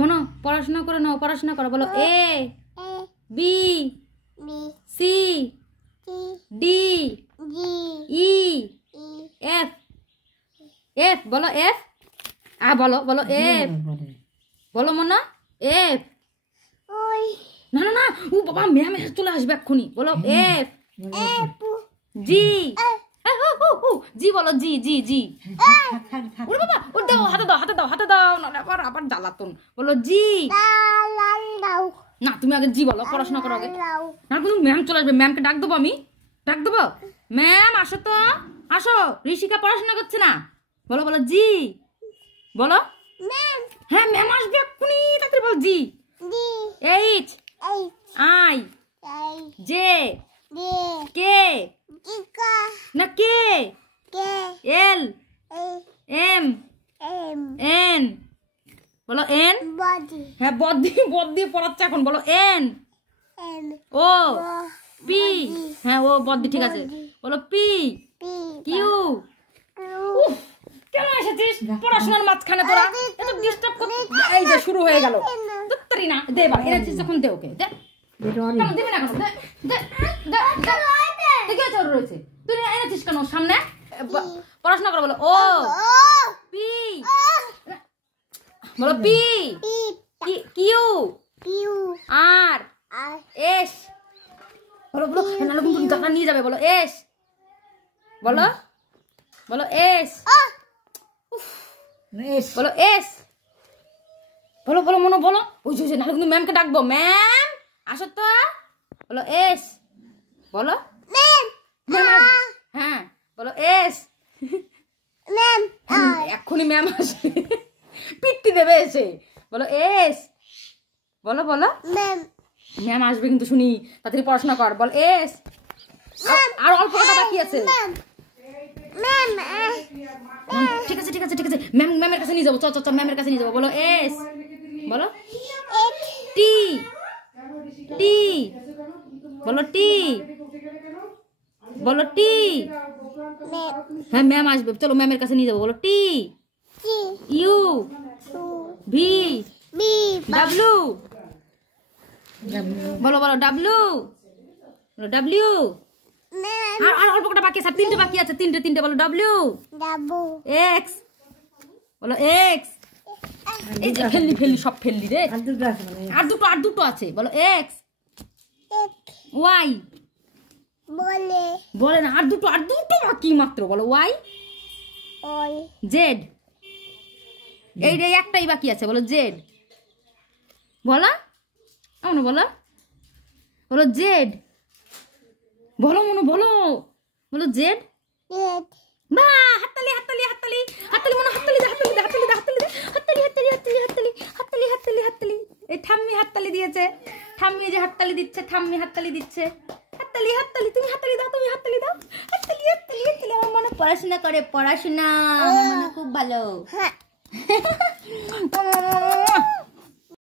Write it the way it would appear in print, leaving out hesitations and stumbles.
মনো পড়াশোনা করে নাও, পড়াশোনা করো। বলো A B C D E F. F বলো, এফ। বলো বলো এফ। বলো মনো এফ। না না না, ও বাবা ম্যাম চলে আসবে এক্ষুনি। বলো এফ। জি জি বলো, জি জি জি। ওরে বাবা, ওর দাও, হাতে দাও, হাতে দাও, হাতে দাও, নাহলে আবার আবার জ্বালাতন। বলো জি। না তুমি আগে জি বলো, পড়াশোনা করো আগে। না কিন্তু ম্যাম চলে আসবে, ম্যামকে ডাক দেবো আমি, ডাক দেবো। ম্যাম আসো তো, আসো, ঋষিকা পড়াশোনা করছে না। বলো বলো জি। বলো হ্যাঁ ম্যাম আসবে এক্ষুনি, তাড়াতাড়ি বল জি। এইচ আই জে কে না কে এল এম এন। বলো এন। হ্যাঁ বদ্দি বদ্দি পড়াচ্ছে এখন। বলো এন ও পি। হ্যাঁ ও বদ্দি ঠিক আছে। বলো পি কিউ। কেন এসেছিস পড়াশোনার মাঝখানে তোরা? এত ডিস্টার্ব কর। এই যে শুরু হয়ে গেল। দত্তরি না দে, এবার এনেছিস যখন দে ওকে, দে। কেন দিবি না কেন? দে দে দে দে। দেখে চোর রয়েছে, তুই এনেছিস কেন সামনে? পড়াশোনা করো। বলো ও পি। বলো পি কিউ আর এস। বলো বলো নাহলে কিন্তু টাকা নিয়ে যাবে। বলো এস। বলো বলো এস। বলো এস। বলো বলো মনো বলো। ওই যে নাহলে কিন্তু ম্যামকে ডাকবো। ম্যাম আসো তো। বলো এস। বলো হ্যাঁ বলো এস। এক্ষুনি ম্যাম আসবে, পিট্টি দেবে এসে। বলো এস। বলো বলো ম্যাম আসবে কিন্তু, শুনি তাড়াতাড়ি পড়াশোনা কর। বল এস। আর অল্প কথা বাকি আছে। ঠিক আছে ঠিক আছে ঠিক আছে, ম্যাম ম্যামের কাছে নিয়ে যাবো। চ চ চ ম্যামের কাছে নিয়ে যাবো। বলো এস। বলো টি টি। বলো টি। বলো টি। হ্যাঁ ম্যাম আসবে, চলো ম্যামের কাছে নিয়ে যাবো। বলো টি ইউ ভি ডাব্লিউ। বলো বলো ডাব্লিউ। বলো ডাব্লিউ। আর অল্প কটা বাকি আছে, তিনটে বাকি আছে, তিনটে তিনটে। বলো ডাব্লিউ এক্স। বলো এক্স। এই যে ফেললি ফেললি সব ফেললি রে। আর দুটো আছে। বলো এক্স ওয়াই। বলে না, আর দুটো বাকি মাত্র। বলো ওয়াই জেড। এই রে একটাই বাকি আছে। বলো জেড। বলো মনো বলো। বলো জেড। বলো মনো বলো। বলো জেড। বা হাততালি হাততালি হাততালি হাততালি মনো, হাততালি দে, হাততালি দে, হাততালি দে, হাততালি দে, হাততালি হাততালি হাততালি হাততালি হাততালি হাততালি হাততালি। এই ঠাম্মি হাততালি দিয়েছে, ঠাম্মি যে হাততালি দিচ্ছে, ঠাম্মি হাততালি দিচ্ছে। হাততালি হাততালি, তুমি হাততালি দাও, তুমি হাততালি দাও। হাততালি হাততালি হাততালি। আমার মনে পড়াশোনা করে, পড়াশোনা আমার মনে খুব ভালো।